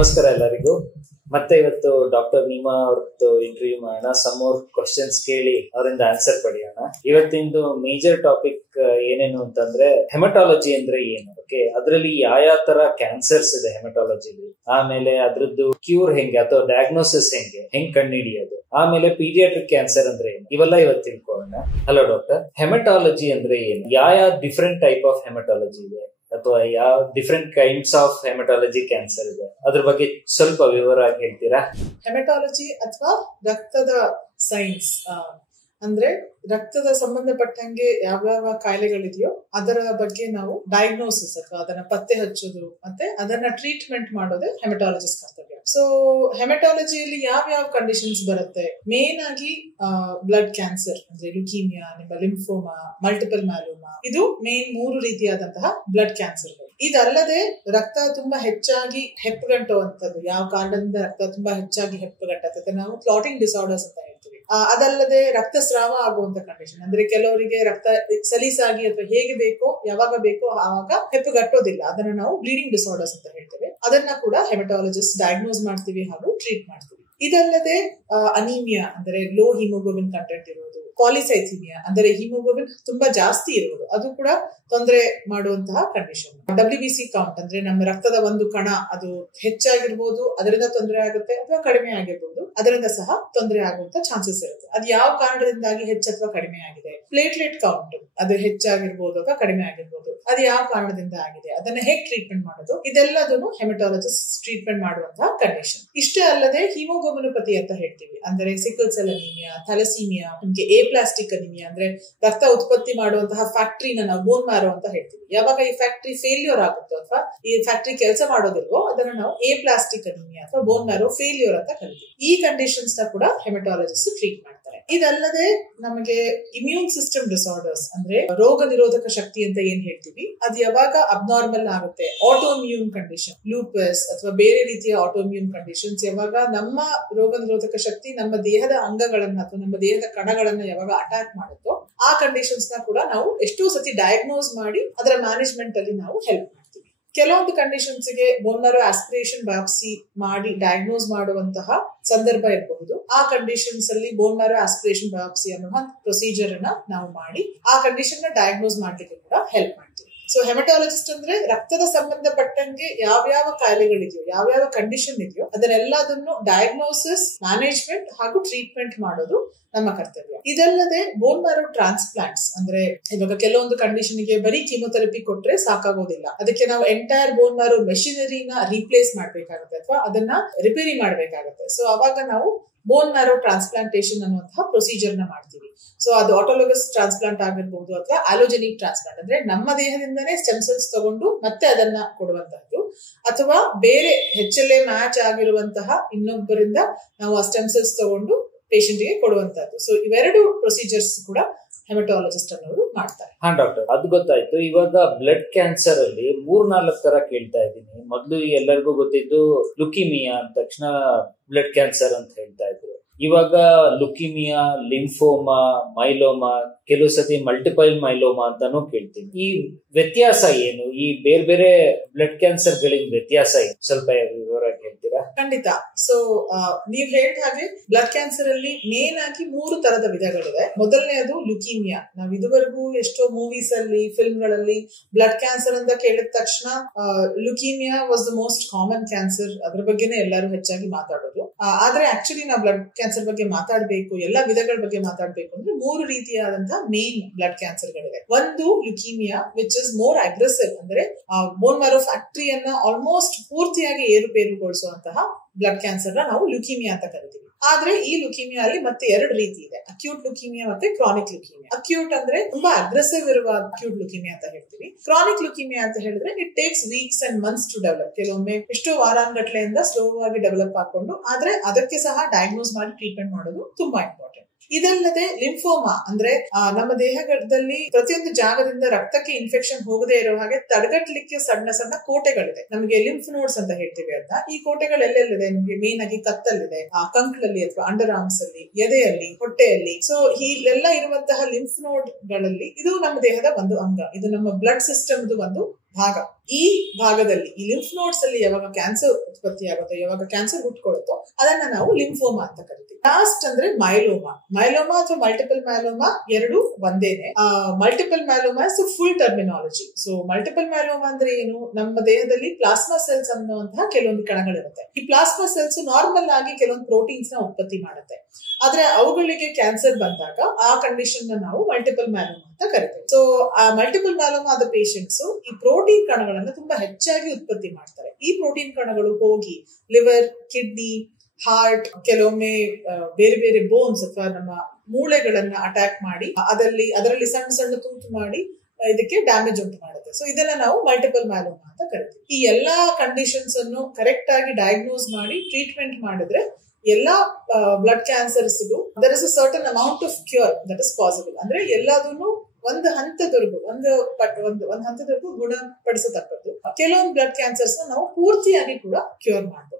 ನಮಸ್ಕಾರ ಎಲ್ಲರಿಗೂ. ಮತ್ತೆ ಇವತ್ತು ಡಾಕ್ಟರ್ ನೀಮಾ ಅವ್ರದ್ದು ಇಂಟರ್ವ್ಯೂ ಮಾಡೋಣ. ಸಮ್ ಮೋರ್ ಕ್ವಶನ್ಸ್ ಕೇಳಿ ಅವರಿಂದ ಆನ್ಸರ್ ಪಡೆಯೋಣ. ಇವತ್ತಿಂದು ಮೇಜರ್ ಟಾಪಿಕ್ ಏನೇನು ಅಂತಂದ್ರೆ ಹೆಮಟಾಲಜಿ ಅಂದ್ರೆ ಏನು, ಓಕೆ, ಅದರಲ್ಲಿ ಯಾವ ತರ ಕ್ಯಾನ್ಸರ್ಸ್ ಇದೆ ಹೆಮಟಾಲಜಿಲಿ, ಆಮೇಲೆ ಅದ್ರದ್ದು ಕ್ಯೂರ್ ಹೆಂಗೆ ಅಥವಾ ಡಯಾಗ್ನೋಸಿಸ್ ಹೆಂಗ್ ಕಂಡುಹಿಡಿಯೋದು, ಆಮೇಲೆ ಪೀಡಿಯಾಟ್ರಿಕ್ ಕ್ಯಾನ್ಸರ್ ಅಂದ್ರೆ ಏನು, ಇವೆಲ್ಲ ಇವತ್ತು ತಿಳ್ಕೊಳ್ಳೋಣ. ಹಲೋ ಡಾಕ್ಟರ್, ಹೆಮಟಾಲಜಿ ಅಂದ್ರೆ ಏನು, ಯಾವ ಡಿಫ್ರೆಂಟ್ ಟೈಪ್ ಆಫ್ ಹೆಮಟಾಲಜಿ ಇದೆ ಅಥವಾ ಯಾವ different kinds of haematology cancer ಇದೆ, ಅದ್ರ ಬಗ್ಗೆ ಸ್ವಲ್ಪ ವಿವರವಾಗಿ ಹೇಳ್ತೀರಾ? ಹೆಮಟಾಲಜಿ ಅಥವಾ ರಕ್ತದ ಸೈನ್ಸ್ ಅಂದ್ರೆ ರಕ್ತದ ಸಂಬಂಧಪಟ್ಟಂಗೆ ಯಾವ್ಯಾವ ಕಾಯಿಲೆಗಳಿದೆಯೋ ಅದರ ಬಗ್ಗೆ ನಾವು ಡಯಾಗ್ನೋಸಿಸ್ ಅಥವಾ ಅದನ್ನ ಪತ್ತೆ ಹಚ್ಚೋದು ಮತ್ತೆ ಅದನ್ನ ಟ್ರೀಟ್ಮೆಂಟ್ ಮಾಡೋದೇ ಹೆಮಟಾಲಜಿಸ್ಟ್ ಕರ್ತವ್ಯ. ಸೊ ಹೆಮಟಾಲಜಿಯಲ್ಲಿ ಯಾವ ಕಂಡೀಷನ್ಸ್ ಬರುತ್ತೆ, ಮೇನ್ ಆಗಿ ಬ್ಲಡ್ ಕ್ಯಾನ್ಸರ್ ಅಂದ್ರೆ ಲ್ಯುಕೀಮಿಯಾ, ನಿಮ್ಮ ಲಿಂಫೋಮಾ, ಮಲ್ಟಿಪಲ್ ಮ್ಯಾಲೋಮಾ, ಇದು ಮೇನ್ 3 ರೀತಿಯಾದಂತಹ ಬ್ಲಡ್ ಕ್ಯಾನ್ಸರ್ಗಳು. ಇದಲ್ಲದೆ ರಕ್ತ ತುಂಬಾ ಹೆಚ್ಚಾಗಿ ಹೆಪ್ಪುಗಂಟುವಂಥದ್ದು, ಯಾವ ಕಾರಣದಿಂದ ರಕ್ತ ತುಂಬಾ ಹೆಚ್ಚಾಗಿ ಹೆಪ್ಪುಗಟ್ಟುತ್ತೆ ನಾವು ಕ್ಲಾಟಿಂಗ್ ಡಿಸಾರ್ಡರ್ಸ್ ಅಂತ ಹೇಳ್ತೀವಿ. ಅದಲ್ಲದೆ ರಕ್ತಸ್ರಾವ ಆಗುವಂತ ಕಂಡೀಷನ್ ಅಂದ್ರೆ ಕೆಲವರಿಗೆ ರಕ್ತ ಸಲೀಸಾಗಿ ಅಥವಾ ಹೇಗೆ ಬೇಕೋ ಯಾವಾಗ ಬೇಕೋ ಆವಾಗ ಹೆಪ್ಪುಗಟ್ಟೋದಿಲ್ಲ, ಅದನ್ನ ನಾವು ಬ್ಲೀಡಿಂಗ್ ಡಿಸಾರ್ಡರ್ಸ್ ಅಂತ ಹೇಳ್ತೇವೆ. ಅದನ್ನ ಕೂಡ ಹೆಮಟಾಲಜಿಸ್ಟ್ ಡಯಾಗ್ನೋಸ್ ಮಾಡ್ತೀವಿ ಹಾಗೂ ಟ್ರೀಟ್ ಮಾಡ್ತೀವಿ. ಇದಲ್ಲದೆ ಅನೀಮಿಯಾ ಅಂದ್ರೆ ಲೋ ಹಿಮೋಗ್ಲೋಬಿನ್ ಕಂಟೆಂಟ್ ಇರುವುದು, ಪಾಲಿಸೈಥೀಮಿಯಾ ಅಂದ್ರೆ ಹಿಮೋಗ್ಲೋಬಿನ್ ತುಂಬಾ ಜಾಸ್ತಿ ಇರುವುದು, ಅದು ಕೂಡ ತೊಂದರೆ ಮಾಡುವಂತಹ ಕಂಡೀಷನ್. WBC ಕೌಂಟ್ ಅಂದ್ರೆ ನಮ್ಮ ರಕ್ತದ ಒಂದು ಕಣ ಅದು ಹೆಚ್ಚಾಗಿರ್ಬೋದು, ಅದರಿಂದ ತೊಂದರೆ ಆಗುತ್ತೆ, ಅಥವಾ ಕಡಿಮೆ ಆಗಿರ್ಬೋದು, ಅದರಿಂದ ಸಹ ತೊಂದರೆ ಆಗುವಂತ ಚಾನ್ಸಸ್ ಇರುತ್ತೆ. ಅದು ಯಾವ ಕಾರಣದಿಂದಾಗಿ ಹೆಚ್ಚು ಅಥವಾ ಕಡಿಮೆ ಆಗಿದೆ. ಪ್ಲೇಟ್ಲೆಟ್ ಕೌಂಟ್ ಅದು ಹೆಚ್ಚಾಗಿರ್ಬೋದು ಅಥವಾ ಕಡಿಮೆ ಆಗಿರ್ಬೋದು, ಅದು ಯಾವ ಕಾರಣದಿಂದ ಆಗಿದೆ, ಅದನ್ನ ಹೇಗೆ ಟ್ರೀಟ್ಮೆಂಟ್ ಮಾಡೋದು, ಇದೆಲ್ಲದನ್ನು ಹೆಮಟಾಲಜಿಸ್ಟ್ ಟ್ರೀಟ್ಮೆಂಟ್ ಮಾಡುವಂತಹ ಕಂಡೀಷನ್. ಇಷ್ಟೇ ಅಲ್ಲದೆ ಹಿಮೋಗ್ಲೋಬಿನೋಪತಿ ಅಂತ ಹೇಳ್ತೀವಿ, ಅಂದ್ರೆ ಸಿಕಲ್ ಸೆಲ್ ಅನಿಮಿಯಾ, ಥಾಲಸೀಮಿಯಾ, ನಿಮ್ಗೆ ಎಪ್ಲಾಸ್ಟಿಕ್ ಅನಿಮಿಯಾ ಅಂದ್ರೆ ರಕ್ತ ಉತ್ಪತ್ತಿ ಮಾಡುವಂತಹ ಫ್ಯಾಕ್ಟರಿನ ನಾವು ಬೋನ್ ಮ್ಯಾರೋ ಅಂತ ಹೇಳ್ತೀವಿ. ಯಾವಾಗ ಈ ಫ್ಯಾಕ್ಟರಿ ಫೇಲ್ಯೂರ್ ಆಗುತ್ತೋ ಅಥವಾ ಈ ಫ್ಯಾಕ್ಟರಿ ಕೆಲಸ ಮಾಡೋದಿಲ್ವೋ ಅದನ್ನ ನಾವು ಎಪ್ಲಾಸ್ಟಿಕ್ ಅನಿಮಿಯಾ ಅಥವಾ ಬೋನ್ ಮ್ಯಾರೋ ಫೇಲ್ಯೂರ್ ಅಂತ ಕರಿತೀವಿ. ಈ ಕಂಡೀಷನ್ಸ್ ನ ಕೂಡ ಹೆಮಟಾಲಜಿಸ್ಟ್ ಟ್ರೀಟ್ ಮಾಡ್ತಾರೆ. ಇದಲ್ಲದೆ ನಮಗೆ ಇಮ್ಯೂನ್ ಸಿಸ್ಟಮ್ ಡಿಸಾರ್ಡರ್ಸ್ ಅಂದ್ರೆ ರೋಗ ನಿರೋಧಕ ಶಕ್ತಿ ಅಂತ ಏನ್ ಹೇಳ್ತೀವಿ, ಅದು ಯಾವಾಗ ಅಬ್ನಾರ್ಮಲ್ ಆಗುತ್ತೆ, ಆಟೋಮ್ಯೂನ್ ಕಂಡೀಷನ್, ಲೂಪಸ್ ಅಥವಾ ಬೇರೆ ರೀತಿಯ ಆಟೋಮ್ಯೂನ್ ಕಂಡೀಷನ್ಸ್, ಯಾವಾಗ ನಮ್ಮ ರೋಗ ನಿರೋಧಕ ಶಕ್ತಿ ನಮ್ಮ ದೇಹದ ಅಂಗಗಳನ್ನ ಅಥವಾ ನಮ್ಮ ದೇಹದ ಕಣಗಳನ್ನ ಯಾವಾಗ ಅಟ್ಯಾಕ್ ಮಾಡುತ್ತೋ ಆ ಕಂಡೀಷನ್ಸ್ ನ ಕೂಡ ನಾವು ಎಷ್ಟೋ ಸತಿ ಡಯಾಗ್ನೋಸ್ ಮಾಡಿ ಅದರ ಮ್ಯಾನೇಜ್ಮೆಂಟ್ ಅಲ್ಲಿ ನಾವು ಹೆಲ್ಪ್ ಮಾಡ್ತೀವಿ. ಕೆಲವೊಂದು ಕಂಡೀಷನ್ಸ್ ಗೆ ಬೋನ್ ಮ್ಯಾರೋ ಆಸ್ಪಿರೇಷನ್ ಬಯಾಪ್ಸಿ ಮಾಡಿ ಡಯಾಗ್ನೋಸ್ ಮಾಡುವಂತಹ ಸಂದರ್ಭ ಇರಬಹುದು. ಆ ಕಂಡೀಷನ್ಸ್ ಅಲ್ಲಿ ಬೋನ್ ಮ್ಯಾರೋ ಆಸ್ಪಿರೇಷನ್ ಬಯಾಪ್ಸಿ ಅನ್ನುವ ಪ್ರೊಸೀಜರ್ ಅನ್ನ ನಾವು ಮಾಡಿ ಆ ಕಂಡೀಷನ್ ನ ಡಯಾಗ್ನೋಸ್ ಮಾಡ್ಲಿಕ್ಕೆ ಕೂಡ ಹೆಲ್ಪ್ ಮಾಡ್ತೀವಿ. ಸೊ ಹೆಮಟಾಲಜಿಸ್ಟ್ ಅಂದ್ರೆ ರಕ್ತದ ಸಂಬಂಧಪಟ್ಟಂಗೆ ಯಾವ್ಯಾವ ಕಾಯಿಲೆಗಳಿದೆಯೋ, ಯಾವ್ಯಾವ ಕಂಡೀಷನ್ ಇದೆಯೋ ಅದನ್ನೆಲ್ಲದನ್ನು ಡಯಾಗ್ನೋಸಿಸ್, ಮ್ಯಾನೇಜ್ಮೆಂಟ್ ಹಾಗೂ ಟ್ರೀಟ್ಮೆಂಟ್ ಮಾಡೋದು ನಮ್ಮ ಕರ್ತವ್ಯ. ಇದಲ್ಲದೆ ಬೋನ್ ಮ್ಯಾರೋ ಟ್ರಾನ್ಸ್ಪ್ಲಾಂಟ್ಸ್ ಅಂದ್ರೆ ಇವಾಗ ಕೆಲವೊಂದು ಕಂಡೀಷನ್ ಗೆ ಬರೀ ಕೀಮೋಥೆರಪಿ ಕೊಟ್ರೆ ಸಾಕಾಗೋದಿಲ್ಲ, ಅದಕ್ಕೆ ನಾವು ಎಂಟೈರ್ ಬೋನ್ ಮ್ಯಾರೋ ಮೆಷಿನರಿನ ರೀಪ್ಲೇಸ್ ಮಾಡ್ಬೇಕಾಗುತ್ತೆ ಅಥವಾ ಅದನ್ನ ರಿಪೇರಿ ಮಾಡ್ಬೇಕಾಗುತ್ತೆ. ಸೊ ಅವಾಗ ನಾವು ಬೋನ್ ಮ್ಯಾರೋ ಟ್ರಾನ್ಸ್ಪ್ಲಾಂಟೇಶನ್ ಅನ್ನುವಂತಹ ಪ್ರೊಸೀಜರ್ ನ ಮಾಡ್ತೀವಿ. ಸೊ ಅದು ಆಟೋಲೋಗಸ್ ಟ್ರಾನ್ಸ್ಪ್ಲಾಂಟ್ ಆಗಿರ್ಬಹುದು ಅಥವಾ ಆಲೋಜೆನಿಕ್ ಟ್ರಾನ್ಸ್ಪ್ಲಾಂಟ್ ಅಂದ್ರೆ ನಮ್ಮ ದೇಹದಿಂದನೇ ಸ್ಟೆಮ್ ಸೆಲ್ಸ್ ತಗೊಂಡು ಮತ್ತೆ ಅದನ್ನ ಕೊಡುವಂತಹದ್ದು, ಅಥವಾ ಬೇರೆ HLA ಮ್ಯಾಚ್ ಆಗಿರುವಂತಹ ಇನ್ನೊಬ್ಬರಿಂದ ನಾವು ಆ ಸ್ಟೆಮ್ ಸೆಲ್ಸ್ ತಗೊಂಡು ಪೇಷಂಟ್ ಗೆ ಕೊಡುವಂತಹದ್ದು. ಸೊ ಇವೆರಡು ಪ್ರೊಸೀಜರ್ಸ್ ಕೂಡ ಹೆಮಟಾಲಜಿಸ್ಟ್ ಅನ್ನೋರು ಮಾಡ್ತಾರೆ. ಹಾ ಡಾಕ್ಟರ್, ಅದು ಗೊತ್ತಾಯ್ತು. ಇವಾಗ ಬ್ಲಡ್ ಕ್ಯಾನ್ಸರ್ ಅಲ್ಲಿ 3-4 ತರ ಕೇಳ್ತಾ ಇದ್ದೀನಿ. ಮೊದಲು ಎಲ್ಲರಿಗೂ ಗೊತ್ತಿದ್ದು ಲುಕಿಮಿಯಾ ಅಂದ ತಕ್ಷಣ ಬ್ಲಡ್ ಕ್ಯಾನ್ಸರ್ ಅಂತ ಹೇಳ್ತಾ ಇದ್ರು. ಇವಾಗ ಲುಕಿಮಿಯಾ, ಲಿಂಫೋಮಾ, ಮೈಲೋಮಾ, ಕೆಲವು ಸತಿ ಮಲ್ಟಿಪಲ್ ಮೈಲೋಮಾ ಅಂತಾನು ಕೇಳ್ತೀನಿ. ಈ ವ್ಯತ್ಯಾಸ ಏನು, ಈ ಬೇರೆ ಬೇರೆ ಬ್ಲಡ್ ಕ್ಯಾನ್ಸರ್ ಗಳಿಂದ ವ್ಯತ್ಯಾಸ ಏನು, ಸ್ವಲ್ಪ ವಿವರವಾಗಿ ಹೇಳ್ತೀರಾ? ಖಂಡಿತ. ಸೊ ನೀವ್ ಹೇಳಿದ ಹಾಗೆ ಬ್ಲಡ್ ಕ್ಯಾನ್ಸರ್ ಅಲ್ಲಿ ಮೇನ್ ಆಗಿ 3 ತರದ ವಿಧಗಳಿದೆ. ಮೊದಲನೇದು ಲುಕೀಮಿಯಾ. ನಾವ್ ಇದುವರೆಗೂ ಎಷ್ಟೋ ಮೂವೀಸ್ ಅಲ್ಲಿ, ಫಿಲ್ಮ್ ಗಳಲ್ಲಿ ಬ್ಲಡ್ ಕ್ಯಾನ್ಸರ್ ಅಂತ ಕೇಳಿದ ತಕ್ಷಣ leukaemia was the most common cancer, ಅದ್ರ ಬಗ್ಗೆನೇ ಎಲ್ಲರೂ ಹೆಚ್ಚಾಗಿ ಮಾತಾಡೋದು. ಆದ್ರೆ ಆಕ್ಚುಲಿ ನಾವು ಬ್ಲಡ್ ಕ್ಯಾನ್ಸರ್ ಬಗ್ಗೆ ಮಾತಾಡಬೇಕು, ಎಲ್ಲಾ ವಿಧಗಳ ಬಗ್ಗೆ ಮಾತಾಡಬೇಕು ಅಂದ್ರೆ 3 ರೀತಿಯಾದಂತಹ ಮೇನ್ ಬ್ಲಡ್ ಕ್ಯಾನ್ಸರ್ ಗಳಿವೆ. ಒಂದು leukaemia which is more aggressive, ಅಂದ್ರೆ ಬೋನ್ ಮ್ಯಾರೋ ಫ್ಯಾಕ್ಟರಿಯನ್ನ ಆಲ್ಮೋಸ್ಟ್ ಪೂರ್ತಿಯಾಗಿ ಏರುಪೇರುಗೊಳಿಸುವಂತಹ ಬ್ಲಡ್ ಕ್ಯಾನ್ಸರ್ ನಾವು ಲುಕೀಮಿಯಾ ಅಂತ ಕರಿತೀವಿ. ಆದ್ರೆ ಈ ಲುಕೀಮಿಯಾ ಅಲ್ಲಿ ಮತ್ತೆ 2 ರೀತಿ ಇದೆ, ಅಕ್ಯೂಟ್ ಲುಕೀಮಿಯಾ ಮತ್ತೆ ಕ್ರಾನಿಕ್ ಲುಕೀಮಿಯಾ. ಅಕ್ಯೂಟ್ ಅಂದ್ರೆ ತುಂಬಾ ಅಗ್ರೆಸಿವ್ ಇರುವ ಅಕ್ಯೂಟ್ ಲುಕೀಮಿಯಾ ಅಂತ ಹೇಳ್ತೀವಿ. ಕ್ರಾನಿಕ್ ಲುಕೀಮಿಯಾ ಅಂತ ಹೇಳಿದ್ರೆ it takes weeks and months to develop, ಕೆಲವೊಮ್ಮೆ ಎಷ್ಟೋ ವಾರಾಂಗಟ್ಲೆಯಿಂದ ಸ್ಲೋ ಆಗಿ ಡೆವಲಪ್ ಹಾಕೊಂಡು, ಆದ್ರೆ ಅದಕ್ಕೆ ಸಹ ಡಯಾಗ್ನೋಸ್ ಮಾಡಿ ಟ್ರೀಟ್ಮೆಂಟ್ ಮಾಡೋದು ತುಂಬಾ ಇಂಪಾರ್ಟೆಂಟ್. ಇದಲ್ಲದೆ ಲಿಂಫೋಮಾ ಅಂದ್ರೆ ನಮ್ಮ ದೇಹದಲ್ಲಿ ಪ್ರತಿಯೊಂದು ಜಾಗದಿಂದ ರಕ್ತಕ್ಕೆ ಇನ್ಫೆಕ್ಷನ್ ಹೋಗದೆ ಇರೋ ಹಾಗೆ ತಡೆಗಟ್ಟಲಿಕ್ಕೆ ಸಣ್ಣ ಸಣ್ಣ ಕೋಟೆಗಳಿದೆ, ನಮಗೆ ಲಿಂಫ್ ನೋಡ್ಸ್ ಅಂತ ಹೇಳ್ತೀವಿ. ಅಂತ ಈ ಕೋಟೆಗಳು ಎಲ್ಲೆಲ್ಲಿದೆ, ನಿಮಗೆ ಮೇನ್ ಆಗಿ ಕತ್ತಲ್ಲಿದೆ, ಕಂಕ್ಳಲ್ಲಿ ಅಥವಾ ಅಂಡರ್ ಆರ್ಮ್ಸ್ ಅಲ್ಲಿ, ಎದೆಯಲ್ಲಿ, ಹೊಟ್ಟೆಯಲ್ಲಿ. ಸೊ ಇಲ್ಲೆಲ್ಲ ಇರುವಂತಹ ಲಿಂಫ್ ನೋಡ್ ಗಳಲ್ಲಿ ಇದು ನಮ್ಮ ದೇಹದ ಒಂದು ಅಂಗ, ಇದು ನಮ್ಮ ಬ್ಲಡ್ ಸಿಸ್ಟಮ್ ಒಂದು ಭಾಗ. ಈ ಭಾಗದಲ್ಲಿ ಈ ಲಿಂಫ್ ನೋಡ್ಸ್ ಅಲ್ಲಿ ಯಾವಾಗ ಕ್ಯಾನ್ಸರ್ ಉತ್ಪತ್ತಿ ಆಗುತ್ತೋ, ಯಾವಾಗ ಕ್ಯಾನ್ಸರ್ ಹುಟ್ಕೊಳ್ಳುತ್ತೋ ಅದನ್ನ ನಾವು ಲಿಂಫೋಮಾ ಅಂತ ಕರಿತೀವಿ. ಲಾಸ್ಟ್ ಅಂದ್ರೆ ಮೈಲೋಮಾ. ಮೈಲೋಮಾ ಅಥವಾ ಮಲ್ಟಿಪಲ್ ಮೈಲೋಮಾ ಎರಡು ಒಂದೇನೆ. Multiple myeloma is full terminology. So multiple myeloma ಅಂದ್ರೆ ಏನು? ನಮ್ಮ ದೇಹದಲ್ಲಿ ಪ್ಲಾಸ್ಮಾ ಸೆಲ್ಸ್ ಅನ್ನುವಂತಹ ಕೆಲವೊಂದು ಕಣಗಳಿರುತ್ತೆ. ಈ ಪ್ಲಾಸ್ಮಾ ಸೆಲ್ಸ್ ನಾರ್ಮಲ್ ಆಗಿ ಕೆಲವೊಂದು ಪ್ರೋಟೀನ್ಸ್ ನ ಉತ್ಪತ್ತಿ ಮಾಡುತ್ತೆ. ಆದ್ರೆ ಅವುಗಳಿಗೆ ಕ್ಯಾನ್ಸರ್ ಬಂದಾಗ ಆ ಕಂಡೀಷನ್ ನಾವು ಮಲ್ಟಿಪಲ್ ಮೈಲೋಮಾ ಅಂತ ಕರಿತೇವೆ. ಸೊ ಆ ಮಲ್ಟಿಪಲ್ ಮೈಲೋಮಾ ಆದ ಪೇಷಂಟ್ಸ್ ಈ ಪ್ರೋಟೀನ್ ಕಣಗಳನ್ನ ತುಂಬಾ ಹೆಚ್ಚಾಗಿ ಉತ್ಪತ್ತಿ ಮಾಡ್ತಾರೆ. ಈ ಪ್ರೋಟೀನ್ ಕಣಗಳು ಹೋಗಿ ಲಿವರ್, ಕಿಡ್ನಿ, ಹಾರ್ಟ್, ಕೆಲವೊಮ್ಮೆ ಬೇರೆ ಬೇರೆ ಬೋನ್ಸ್ ಅಥವಾ ನಮ್ಮ ಮೂಳೆಗಳನ್ನ ಅಟ್ಯಾಕ್ ಮಾಡಿ ಅದರಲ್ಲಿ ಸಣ್ಣ ಸಣ್ಣ ತುಂತು ಮಾಡಿ ಇದಕ್ಕೆ ಡ್ಯಾಮೇಜ್ ಉಂಟು ಮಾಡುತ್ತೆ. ಸೊ ಇದನ್ನ ನಾವು ಮಲ್ಟಿಪಲ್ ಮೈಲೋಮಾ ಅಂತ ಕರಿತೀವಿ. ಈ ಎಲ್ಲಾ ಕಂಡೀಷನ್ಸ್ ಅನ್ನು ಕರೆಕ್ಟ್ ಆಗಿ ಡಯಾಗ್ನೋಸ್ ಮಾಡಿ ಟ್ರೀಟ್ಮೆಂಟ್ ಮಾಡಿದ್ರೆ ಎಲ್ಲಾ ಬ್ಲಡ್ ಕ್ಯಾನ್ಸರ್ಸ್ಗೂ there is a certain amount of cure that is possible. ಅಂದ್ರೆ ಎಲ್ಲದನ್ನು ಒಂದು ಹಂತದವರೆಗೂ ಗುಣಪಡಿಸತಕ್ಕದ್ದು. ಕೆಲವೊಂದು ಬ್ಲಡ್ ಕ್ಯಾನ್ಸರ್ಸ್ ನಾವು ಪೂರ್ತಿಯಾಗಿ ಕೂಡ ಕ್ಯೂರ್ ಮಾಡಬಹುದು.